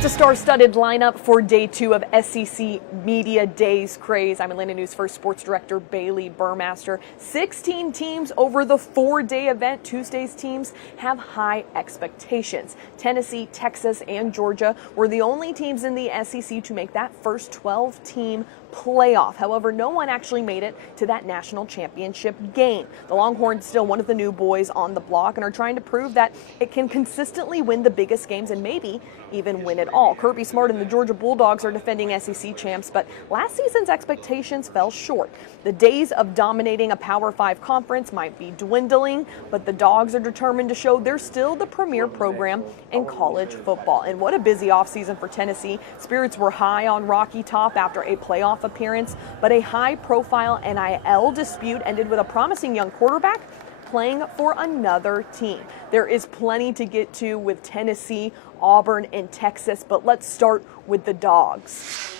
It's a star-studded lineup for day 2 of SEC Media Days Craze. I'm Atlanta News First Sports Director Bailey Burmaster. 16 teams over the 4-day event. Tuesday's teams have high expectations. Tennessee, Texas, and Georgia were the only teams in the SEC to make that first 12-team playoff. However, no one actually made it to that national championship game. The Longhorns still one of the new boys on the block and are trying to prove that it can consistently win the biggest games and maybe even win it all. Kirby Smart and the Georgia Bulldogs are defending SEC champs, but last season's expectations fell short. The days of dominating a Power 5 conference might be dwindling, but the Dogs are determined to show they're still the premier program in college football. And what a busy offseason for Tennessee. Spirits were high on Rocky Top after a playoff appearance, but a high-profile NIL dispute ended with a promising young quarterback playing for another team. There is plenty to get to with Tennessee, Auburn, and Texas, but let's start with the Dogs.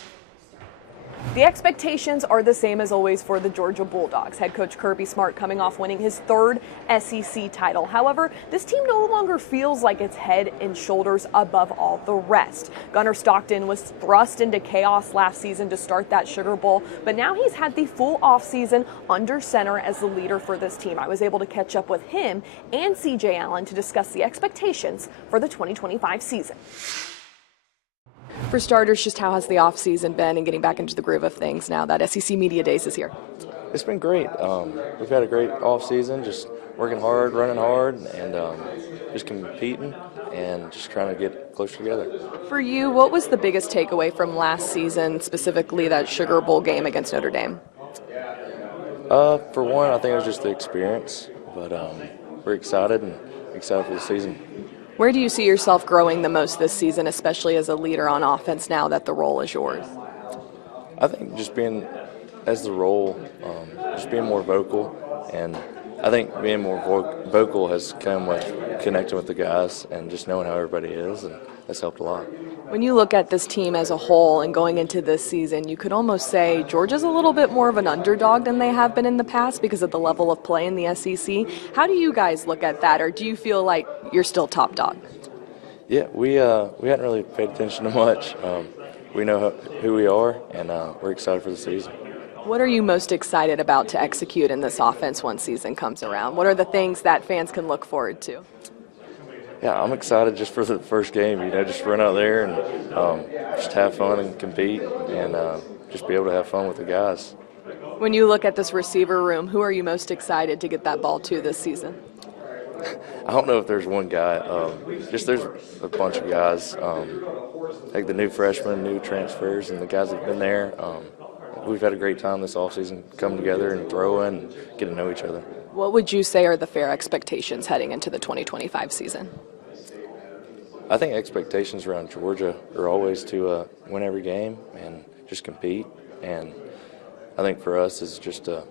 The expectations are the same as always for the Georgia Bulldogs. Head coach Kirby Smart coming off winning his 3rd SEC title. However, this team no longer feels like it's head and shoulders above all the rest. Gunnar Stockton was thrust into chaos last season to start that Sugar Bowl, but now he's had the full offseason under center as the leader for this team. I was able to catch up with him and CJ Allen to discuss the expectations for the 2025 season. For starters, just how has the offseason been and getting back into the groove of things now that SEC Media Days is here? It's been great. We've had a great offseason, just working hard, running hard, and just competing and just trying to get closer together. For you, what was the biggest takeaway from last season, specifically that Sugar Bowl game against Notre Dame? For one, I think it was just the experience, but we're excited for the season. Where do you see yourself growing the most this season, especially as a leader on offense now that the role is yours? I think just being, as the role, just being more vocal, and I think being more vocal has come with connecting with the guys and just knowing how everybody is, and that's helped a lot. When you look at this team as a whole and going into this season, you could almost say Georgia's a little bit more of an underdog than they have been in the past because of the level of play in the SEC. How do you guys look at that, or do you feel like you're still top dog? Yeah, we hadn't really paid attention to much. We know who we are, and we're excited for the season. What are you most excited about to execute in this offense once season comes around? What are the things that fans can look forward to? Yeah, I'm excited just for the first game, just run out there and just have fun and compete and just be able to have fun with the guys. When you look at this receiver room, who are you most excited to get that ball to this season? I don't know if there's one guy. There's a bunch of guys, like the new freshmen, new transfers, and the guys that have been there. We've had a great time this offseason coming together and throwing and getting to know each other. What would you say are the fair expectations heading into the 2025 season? I think expectations around Georgia are always to win every game and just compete. And I think for us is just to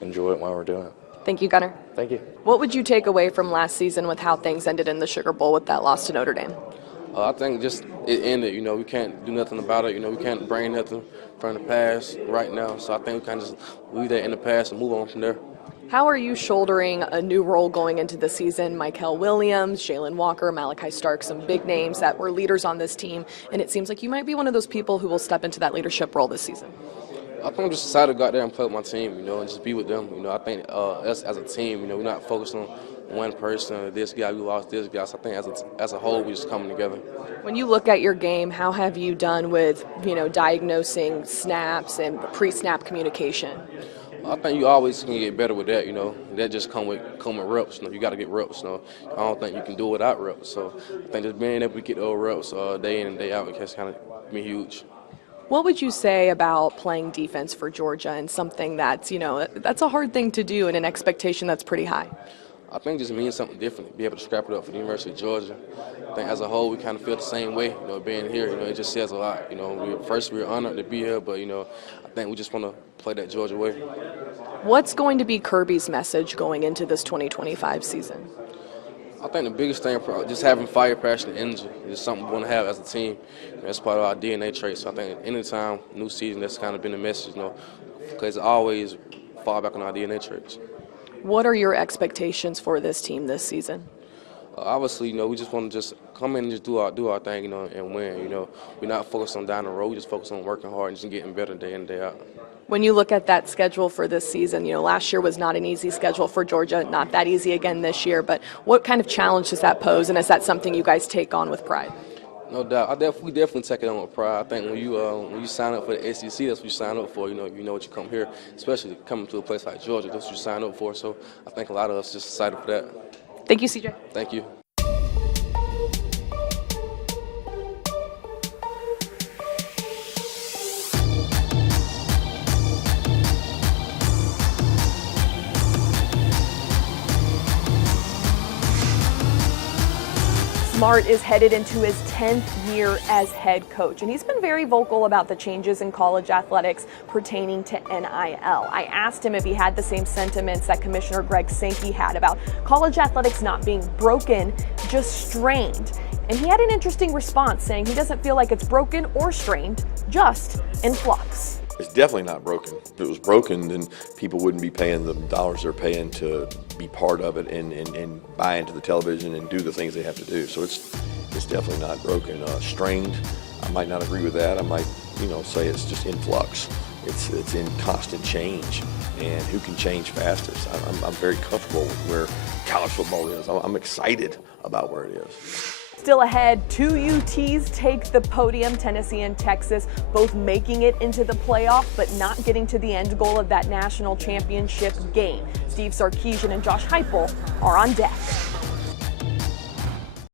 enjoy it while we're doing it. Thank you, Gunnar. Thank you. What would you take away from last season with how things ended in the Sugar Bowl with that loss to Notre Dame? I think just it ended. We can't do nothing about it. We can't bring nothing from the past right now. So I think we can just leave that in the past and move on from there. How are you shouldering a new role going into the season? Mykel Williams, Jalen Walker, Malachi Stark, some big names that were leaders on this team, and it seems like you might be one of those people who will step into that leadership role this season. I think I'm just excited to go out there and play with my team, and just be with them. I think us as a team, we're not focused on one person, this guy, we lost this guy. So I think as a whole, we just coming together. When you look at your game, how have you done with, diagnosing snaps and pre-snap communication? I think you always can get better with that, That just come with reps. You got to get reps. I don't think you can do it without reps. So I think just being able to get those reps day in and day out has kind of been huge. What would you say about playing defense for Georgia and something that's, that's a hard thing to do and an expectation that's pretty high? I think it just means something different, be able to scrap it up for the University of Georgia. I think as a whole, we kind of feel the same way, being here. It just says a lot. We're honored to be here, but, I think we just want to play that Georgia way. What's going to be Kirby's message going into this 2025 season? I think the biggest thing, just having fire, passion, and energy is something we want to have as a team. That's part of our DNA trait. So I think anytime, new season, that's kind of been the message, because it always fall back on our DNA traits. What are your expectations for this team this season? Obviously, you know, we just want to just come in and just do our thing, you know, and win. You know, we're not focused on down the road. We just focus on working hard and just getting better day in, day out. When you look at that schedule for this season, you know, last year was not an easy schedule for Georgia, not that easy again this year, but what kind of challenge does that pose, and is that something you guys take on with pride? No doubt. We definitely take it on with pride. I think when you sign up for the SEC, that's what you sign up for. You know what you come here, especially coming to a place like Georgia, that's what you sign up for. So I think a lot of us just excited for that. Thank you, CJ. Thank you. Smart is headed into his 10th year as head coach, and he's been very vocal about the changes in college athletics pertaining to NIL. I asked him if he had the same sentiments that Commissioner Greg Sankey had about college athletics not being broken, just strained. And he had an interesting response, saying he doesn't feel like it's broken or strained, just in flux. It's definitely not broken. If it was broken, then people wouldn't be paying the dollars they're paying to be part of it and buy into the television and do the things they have to do. So it's definitely not broken. Strained, I might not agree with that. I might, say it's just in flux. It's in constant change, and who can change fastest? I'm very comfortable with where college football is. I'm excited about where it is. Still ahead, two UTs take the podium, Tennessee and Texas, both making it into the playoff, but not getting to the end goal of that national championship game. Steve Sarkisian and Josh Heupel are on deck.